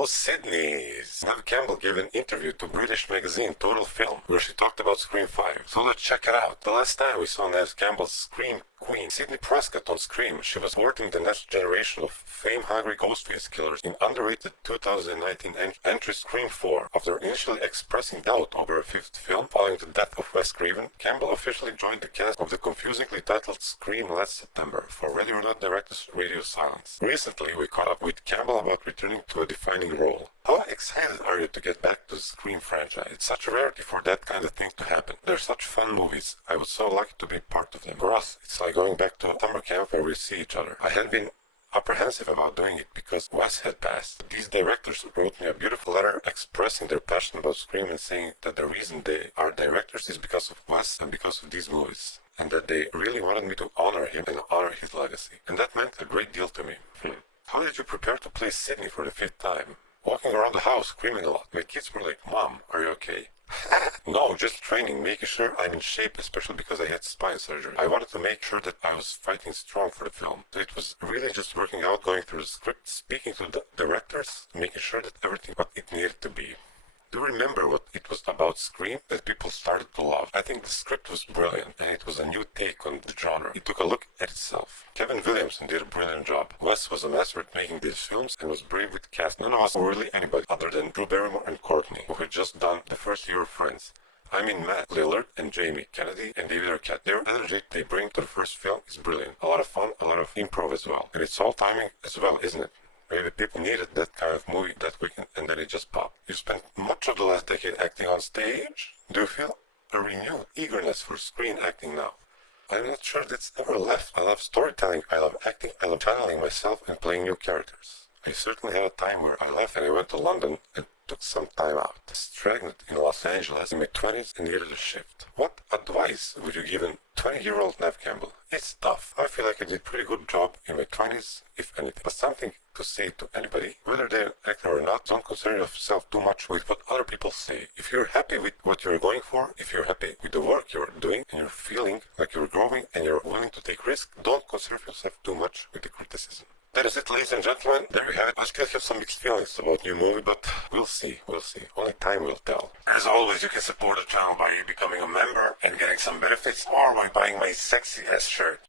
Hello, Sydney's! Neve Campbell gave an interview to British magazine Total Film, where she talked about Scream 5. So let's check it out. The last time we saw Neve Campbell's Scream queen, Sidney Prescott, on Scream, she was working the next generation of fame-hungry Ghostface killers in underrated 2019 entry Scream 4. After initially expressing doubt over a fifth film following the death of Wes Craven, Campbell officially joined the cast of the confusingly titled Scream last September for Ready or Not director's radio silence. Recently, we caught up with Campbell about returning to a defining role. How excited are you to get back to the Scream franchise? It's such a rarity for that kind of thing to happen. They're such fun movies. I was so lucky to be part of them. For us, it's like going back to a summer camp where we see each other. I had been apprehensive about doing it because Wes had passed. These directors wrote me a beautiful letter expressing their passion about Scream and saying that the reason they are directors is because of Wes and because of these movies, and that they really wanted me to honor him and honor his legacy. And that meant a great deal to me. How did you prepare to play Sydney for the fifth time? Walking around the house screaming a lot. My kids were like, "Mom, are you okay?" No, just training, making sure I'm in shape, especially because I had spine surgery. I wanted to make sure that I was fighting strong for the film. So it was really just working out, going through the script, speaking to the directors, making sure that everything what it needed to be. Do you remember what it was about Scream that people started to love? I think the script was brilliant, and it was a new take on the genre. It took a look at itself. Kevin Williamson did a brilliant job. Wes was a master at making these films and was brave with cast. None of us were really anybody other than Drew Barrymore and Courtney, who had just done the first year of Friends. I mean, Matt Lillard and Jamie Kennedy and David Arquette, their energy they bring to the first film is brilliant. A lot of fun, a lot of improv as well. And it's all timing as well, isn't it? Maybe people needed that kind of movie that weekend and then it just popped. You spent much of the last decade acting on stage. Do you feel a renewed eagerness for screen acting now? I'm not sure that's ever left. I love storytelling, I love acting, I love channeling myself and playing new characters. I certainly had a time where I left and I went to London and took some time out. Stagnant in Los Angeles in my 20s and needed a shift. What advice would you give a 20-year-old Neve Campbell? It's tough. I feel like I did a pretty good job in my 20s, if anything. But something to say to anybody, whether they're an actor or not, don't concern yourself too much with what other people say. If you're happy with what you're going for, if you're happy with the work you're doing, and you're feeling like you're growing and you're willing to take risks, don't concern yourself too much with the criticism. That is it, ladies and gentlemen. There you have it. I still have some mixed feelings about new movie, but we'll see. Only time will tell. As always, you can support the channel by becoming a member and getting some benefits, or by buying my sexy ass shirt.